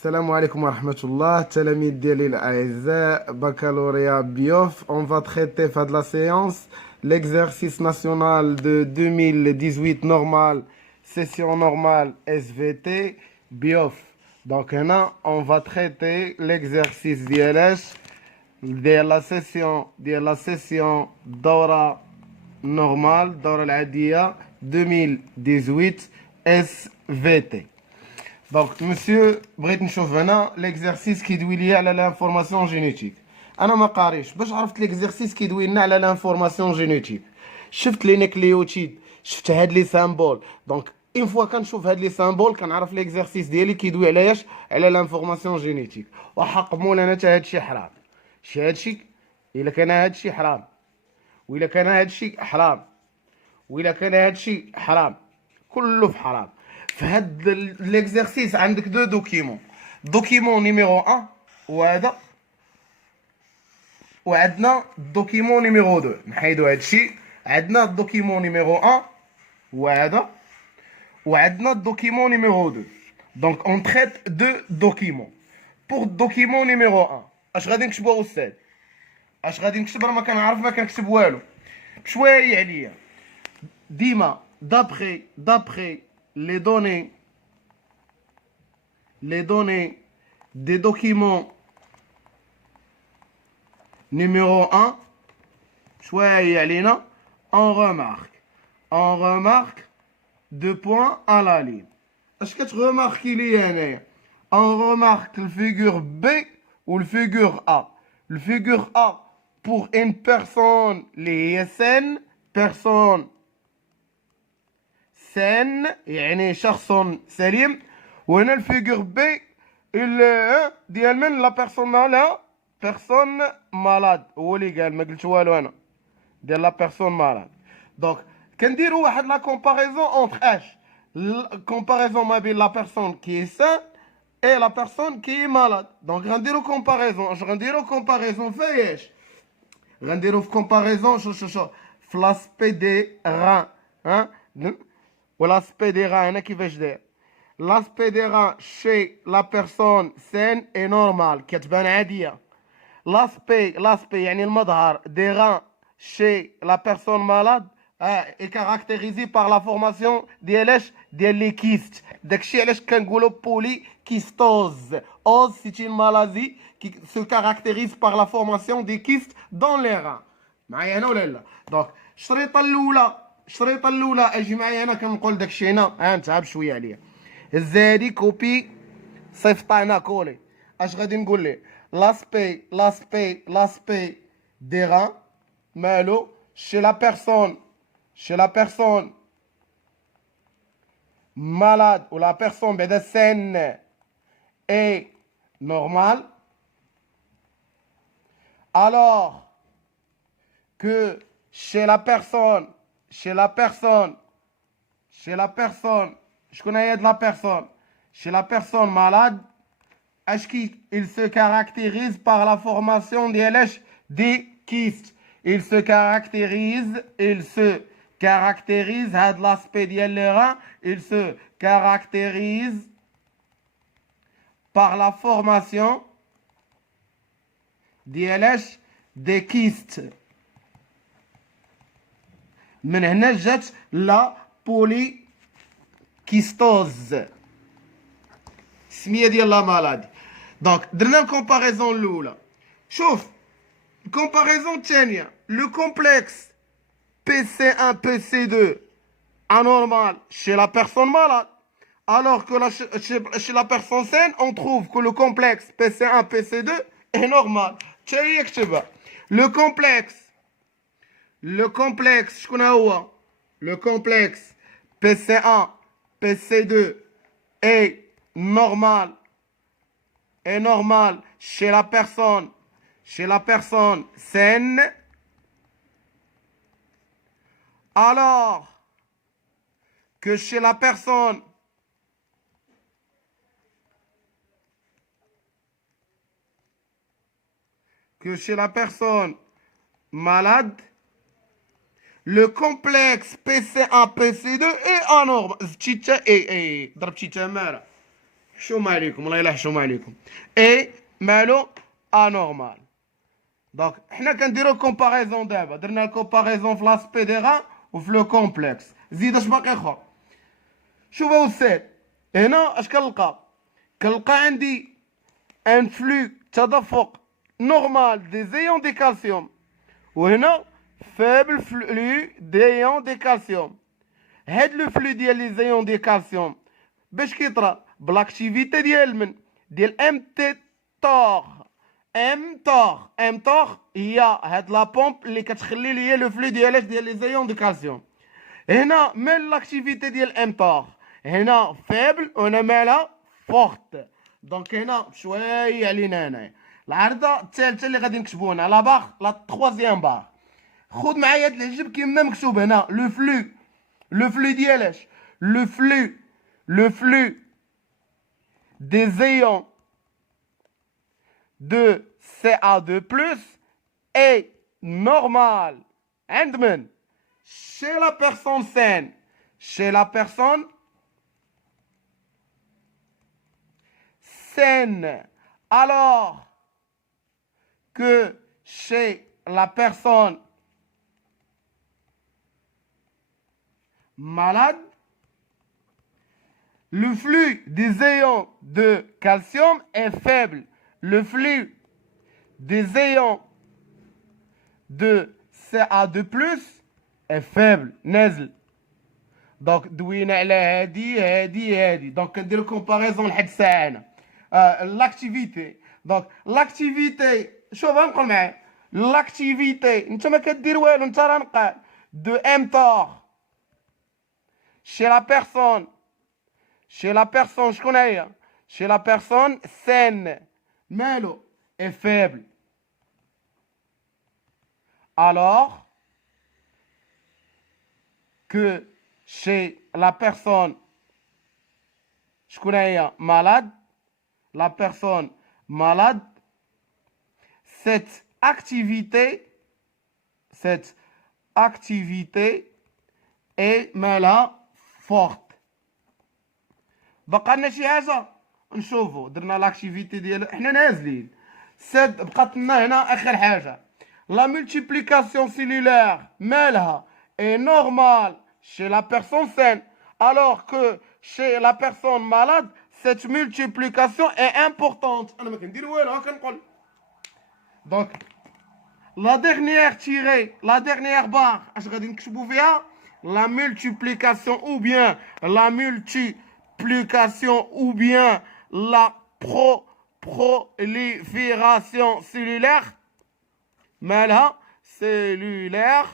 السلام عليكم ورحمة الله التلاميذ ديالي الأعزاء بكالوريا بيوف. On va traiter fin de la séance l'exercice national de 2018 normal, session normale SVT بيوف. Donc هنا on va traiter l'exercice ديال la session دورة normale الدورة العادية 2018 SVT. Donc, monsieur, بغيت نشوف هنا l'exercice كيدوي لي على l'information génétique. أنا ما قاريش باش عرفت l'exercice كيدوي لنا على l'information génétique. شفت لي نيكليوتيد، شفت هاد لي سامبول. دونك اون فوا كنشوف هاد لي سامبول كنعرف l'exercice ديالي كيدوي على اش؟ على l'information génétique. وحق مولانا حتى هادشي حرام. هادشي إلا كان هادشي حرام. وإلا كان هادشي حرام. وإلا كان هادشي حرام. كله في حرام. في هاد ليكزارسيس عندك دو دوكيمون. دوكيمون نيميرو 1 وهذا، وعندنا دوكيمون نيميرو 2. نحيدو هادشي. عندنا الدوكيمون نيميرو 1 وهذا، وعندنا الدوكيمون نيميرو 2. دونك اون تريت دو دوكيمون. بور الدوكيمون نيميرو 1 اش غادي نكتبو استاذ؟ اش غادي نكتب؟ راه ما كنعرف، ما كنكتب والو. بشويه عليا ديما d'après les données des documents numéro 1, on remarque deux points à la ligne. Est-ce que tu remarques il y a on remarque le figure B ou le figure A. Le figure A pour une personne, les SN, personne سن يعني شخص سليم. وهنا الفيغور بي ديال من لا بيرسون لا بيرسون مالاد. هو اللي قال، ما قلت والو انا، ديال لا بيرسون مالاد. دونك كنديروا واحد لا كومباريزون اونتر اش كومباريزون ما بين لا بيرسون كي سان اي لا بيرسون كي مالاد. دونك غنديروا كومباريزون. اش غنديروا كومباريزون فايش؟ غنديروا في كومباريزون شو في لاسبي دي ران. ها l'aspect des reins, l'aspect des reins chez la personne saine est normal. كتبان عادية. l'aspect يعني المظهر des reins chez la personne malade est caractérisé par la formation ديال les kystes. داكشي علاش كنقولوا polykystose. C'est une maladie qui se caractérise par la formation des kystes dans les reins. معايا هنا ولا لا؟ دونك الشريطه الاولى اجي معايا انا كنقول داكشي هنا نتعب شويه عليا. هز هادي كوبي صيفطنا كولي. اش غادي نقول ليه؟ لاسبي دي ران مالو chez la personne malade ou la personne بعدا saine est normal, alors que chez la personne je connais de la personne, chez la personne malade, est-ce qu'il se caractérise par la formation des kystes. Il se caractérise à de l'aspect des reins, il se caractérise par la formation des kystes. من هنا جات لا بوليكيستوز، السميه ديال لا مالادي. دونك درنا الكومباريزون الاولى. شوف الكومباريزون الثانيه. لو كومبلكس PC1 PC2 anormal chez la personne malade, alors que chez la personne saine on trouve que le complexe PC1 PC2 est normal. تشي اكتبها. Le complexe, شكون هو؟ Le complexe PC1 PC2 est normal chez la personne saine, alors que chez la personne malade, le complexe PC1 PC2 est anormal. ضربتي تماره حشومة عليكم والله الا حشومة عليكم. اي مالو انورمال. دونك حنا كنديرو كومباريزون دابا، درنا الكومباريزون في لاسبي دي غا وفي لو كومبلكس. زيد اش باقي اخر. شوف السيد هنا اش كنلقى عندي ان فلو تدفق نورمال دي زيون دي كالسيوم، وهنا فابل فلو ديون دي كالسيوم. هاد لو فلو ديال لي زيون دي كالسيوم باش كيطرا بالاكتيفيتي ديال ام تي تور. ام تور هي هاد لا بومب اللي كتخلي ليا لو فلو ديال لي زيون دي كالسيوم. هنا مال لاكتيفيتي ديال ام تور هنا فابل وهنا مالها فورت. دونك هنا بشويه علينا هنايا. العرضه الثالثه اللي غادي نكتبو هنا لا باغ لا تخوازيام باغ. خد معايا هاد الحجب كيما مكتوب هنا لو فلو ديالاش لو فلو دي زيون de CA2+ est normal. عند من؟ chez la personne saine. Chez la personne saine. Alors que chez la personne malade, le flux des ions de calcium est faible. Le flux des ions de CA2+ est faible, نازل. دونك دوينا على هادي دونك كنديرو كومباريزون لحد الساعه هنا. لاكتيفيتي دونك لاكتيفيتي شوف نقول معايا لاكتيفيتي انت ما كدير والو، انت راه نقال دو ام تور chez la personne شكون هي؟ chez la personne saine مالو est faible. Alors que chez la personne malade, la personne malade, cette activité est مالها forte. بقى لنا شي حاجه نشوفوا. درنا لاكتيفيتي ديال حنا نازلين. سد بقات لنا هنا اخر حاجه لا مولتيبليكاسيون سيلولير مالها est normal chez la personne saine, alors que chez la personne malade cette multiplication est importante. انا ما كندير والو ها كنقول. دونك لا ديرنيير تيري لا ديرنيير بار اش غادي نكتبوا فيها la multiplication ou bien la prolifération cellulaire مالها cellulaire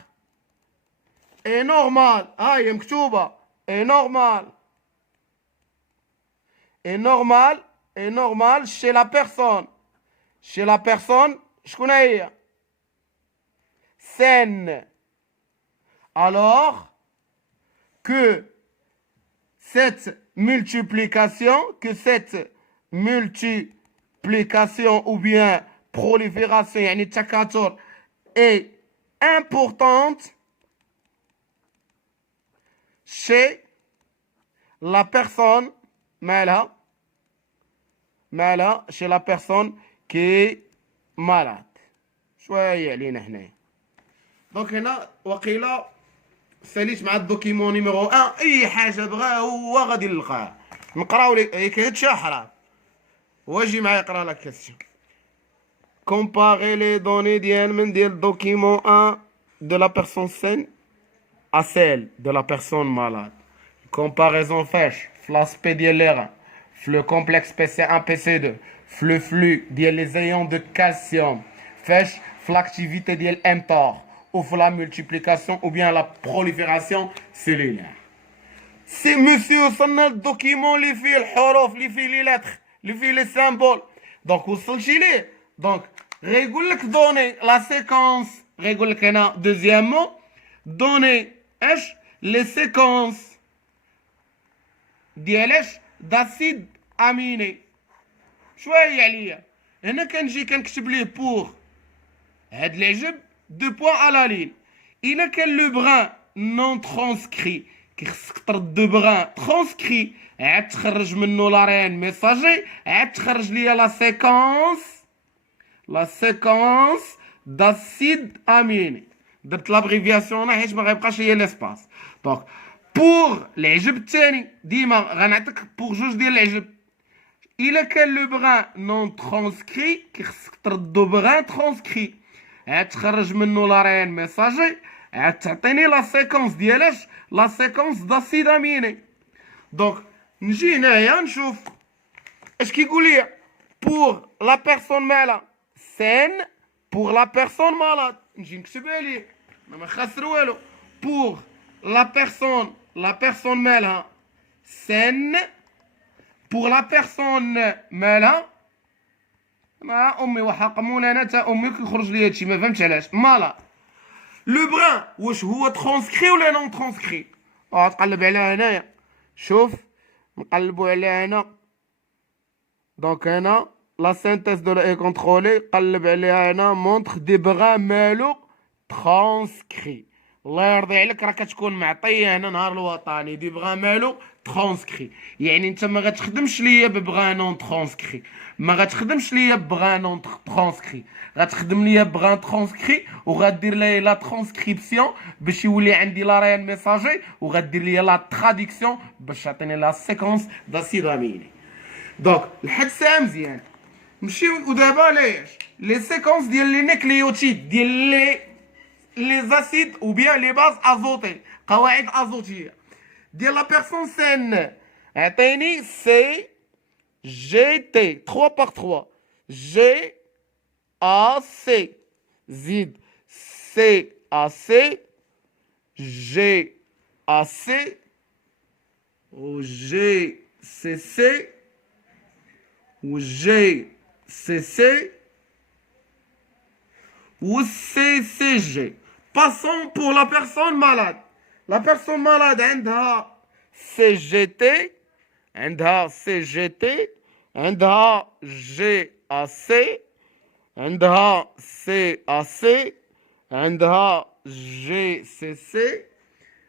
est normal. هي مكتوبة est normal chez la personne شكون هي saine, alors que cette multiplication ou bien prolifération يعني التكاثر est importante chez la personne مالها chez la personne qui est malade. شويه علينا هنايا. دونك هنا وقيله ساليت مع الدوكيمون نيميرو 1 اي حاجه بغا هو غادي نلقاها. نقراو لك هاد شحره واجي معايا اقرا لك كاستيون. comparer les données ديال document 1 de la personne saine à celle de la personne malade. Comparaison فاش في l'aspect ديال لي reins, في le complexe PC1 PC2, في le flux ديال les ions de calcium, فاش في l'activité ديال mTOR ou في la multiplication ou bien la prolifération cellulaire. سي مسيو وصلنا للدوكيمون اللي فيه الحروف اللي فيه لي لاتر اللي فيه لي سامبول. دونك وصلتي ليه. دونك غيقول لك دوني لا سيكونس، غيقول لك هنا دوزيامون دوني اش لي سيكونس ديالاش داسيد اميني. شويه عليا هنا كنجي كنكتب ليه بور هاد العجب دو بوان على لين. الا كان لو بران نون ترانسكري كيخصك ترد دو بغان ترانسكري عاد تخرج منه لارين ميساجي عاد تخرج ليا لا سيكونس داسيد اميني. درت لابريفياسيون هنا حيت ما غيبقاش ليا ليسباس. دونك بوغ العجب الثاني ديما غنعطيك بوغ جوج ديال العجب. الا كان لو بغان نون ترانسكري كيخصك ترد دو بغان ترانسكري عاد تخرج منه لارين ميساجي عاد تعطيني لا سيكونس ديالاش لا سيكونس داسيد اميني. دونك نجي هنايا نشوف اش كيقول لي بور لا بيرسون مالا سين بور لا بيرسون مالاد. نجي نكتبها ليه ما خاسر والو. بور لا بيرسون مالها سين بور لا بيرسون مالها مع امي وحقمون انا تا امي كيخرج لي هادشي ما فهمتش علاش مالا. لو بغان واش هو ترانسكري ولا نون ترانسكري؟ تقلب عليها هنايا شوف نقلبوا عليها هنا. دونك هنا لا سينتيز دو اي كونترولي قلب عليها هنا مونطخ دي بغان مالو ترانسكري. الله يرضي عليك راه كتكون معطيه هنا نهار الوطني دي بغان مالو ترانسكري. يعني انت ما غتخدمش ليا ببغان نون ترانسكري ما غتخدمش ليا ببغان نون ترانسكري غتخدم ليا بغان ترانسكري وغدير لي لا ترانسكريبسيون باش يولي عندي لا ريان ميساجي وغدير ليا لا تراديكسيون باش تعطيني لا سيكونس داسيد اميني. دونك لحد الساعه مزيان. نمشيو دابا ليش لي سيكونس ديال لي نيكليوتيد ديال لي زاسيد ou bien لي باز ازوتي قواعد ازوتيه ديال لا بيرسون سين. عطيني سي جي تي 3 par 3 جي ا سي زيد سي ا سي جي ا سي و جي سي سي و جي سي سي ou CCG. Passons pour la personne malade. La personne malade عندها CGT عندها CGT عندها GAC عندها CAC عندها GCC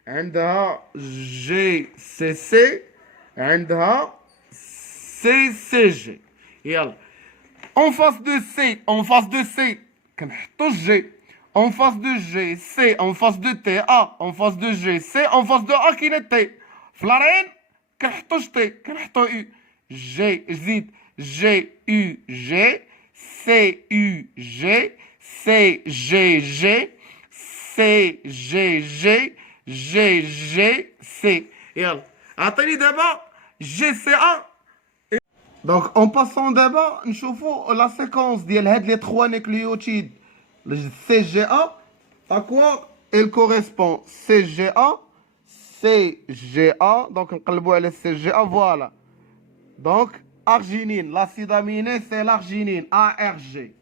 عندها GCC عندها CCG. يلا en face de C كنحطو G en face de G C en face de T A en face de G C en face de A كاين T فلارين كنحطوش T كنحطو U G زيد G U G C U G C G G C G G G G C. يلا عطيني دابا G C A. Donc en passant d'abord نشوفوا la séquence ديال هاد les trois nucléotides le CGA à quoi elle correspond. CGA donc نقلبوا على CGA voilà. Donc arginine l'acide aminé c'est l'arginine ARG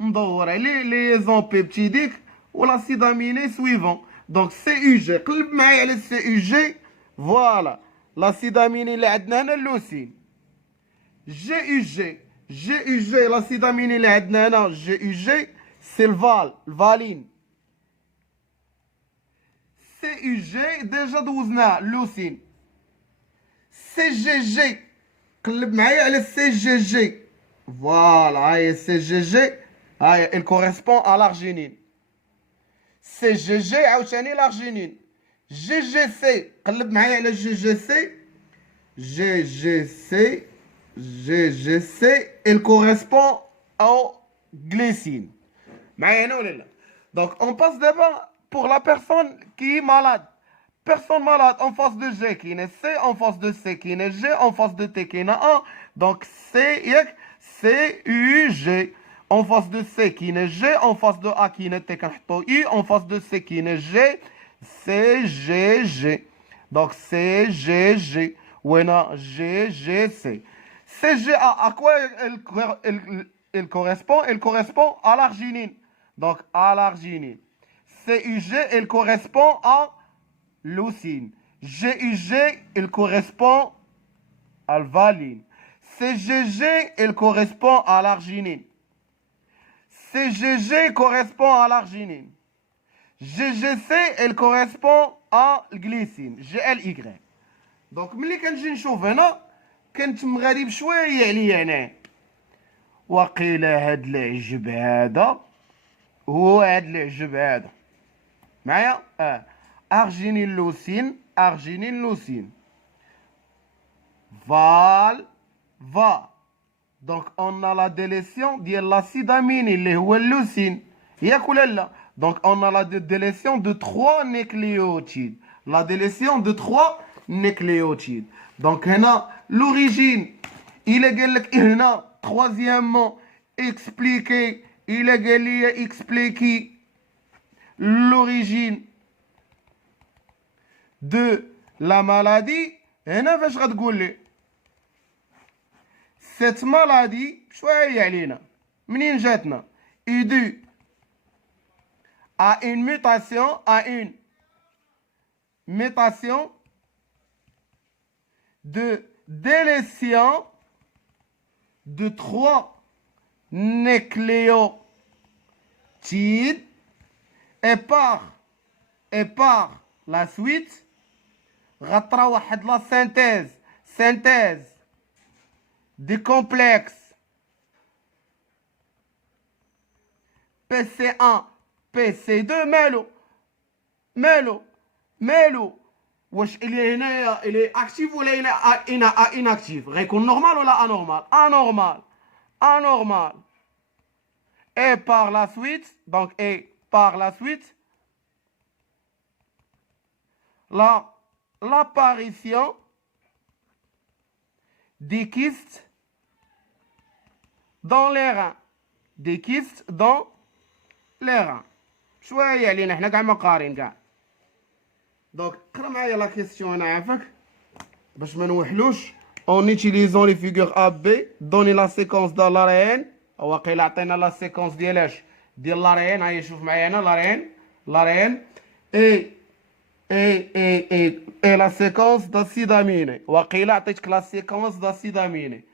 ندور على liaison peptidique ou l'acide aminé suivant. Donc CUG قلب معايا على CUG voilà. l'acide aminé اللي عندنا هنا اللوسين GUG l'acide aminé اللي عندنا هنا GUG c'est الفالين. CUG ديجا دوزناه اللوسين. CGG قلب معايا على CGG فوالا هاي CGG هاي il correspond à l'arginine. CGG عاوتاني l'arginine. GGC قلب معايا على GGC GGC il correspond au glycine. Donc on passe d'abord pour la personne qui est malade. Personne malade en face de G qui est C, en face de C qui est G, en face de T qui est A. Donc C, U, G. En face de C qui est G, en face de A qui est T U, en face de C qui est G, C, G, G. Donc C, G, G. Ou G, G, C. CGA, à quoi elle correspond? Elle correspond à l'arginine. Donc, à l'arginine. CUG, elle correspond à leucine. GUG, elle correspond à la valine. CGG, elle correspond à l'arginine. CGG correspond à l'arginine. GGC, elle correspond à glycine, GLY. Donc, ملي كنجي نشوف هنا كنت مغرب شويه عليا هنا. وقيل هاد العجب هذا هو هاد العجب هذا معايا. arginine leucine va. Donc on a la délétion de l'acide aminé اللي هو اللوسين ياك ولا لا. Donc on a la délétion de 3 nucléotides. La délétion de 3 nucléotides. Donc هنا l'origine il est قال لك هنا troisièmement expliquer il est قال لي expliquer l'origine de la maladie. هنا فاش غتقول لي cette maladie شويه علينا منين جاتنا est due à une mutation de délétion de 3 nucléotides et par la suite غطرا واحد لا synthèse des complexes PC1 PC2 مالو واش اللي هنايا اللي اكتيف ولا inactif غيكون نورمال ولا anormal et par la suite l'apparition des kystes dans les reins. شويه علينا حنا كاع ما قارين كاع. دونك قرا معايا لا كيسيون انا عافاك باش ما نوحلوش. en utilisant les figures A B donner la séquence de l'ARN. واقيلا عطينا لا séquence ديال l'ARN. هاي شوف معايا هنا l'ARN et la séquence d'acide aminé. واقيلا عطيتك la séquence d'acide aminé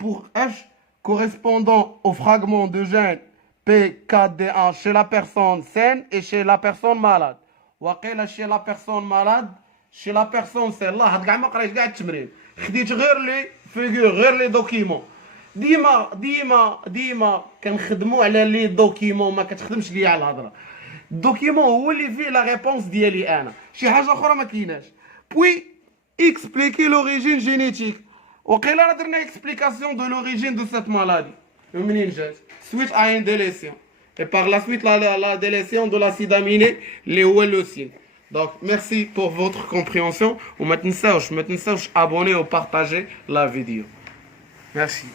pour H correspondant au fragment de gène P4D1 chez la personne saine et chez la personne malade. وقيلا chez la personne malade chez la personne saine. الله هاد كاع ما قريت كاع التمرين خديت غير لي فيغور غير لي دوكيمون. ديما كنخدموا على لي دوكيمون ما كتخدمش ليا على الهضره. الدوكيمون هو اللي فيه لا ريبونس ديالي انا شي حاجه اخرى ما كايناش. بوي اكسبليكي لوريجين جينيتيك. وقيلا راه درنا اكسبليكاسيون دو لوريجين دو سيت مالادي منين جات suite à une délétion et par la suite la délétion de l'acide aminé اللي هو اللوسين. Donc merci pour votre compréhension. وما تنساوش abonner ou partager la vidéo. Merci.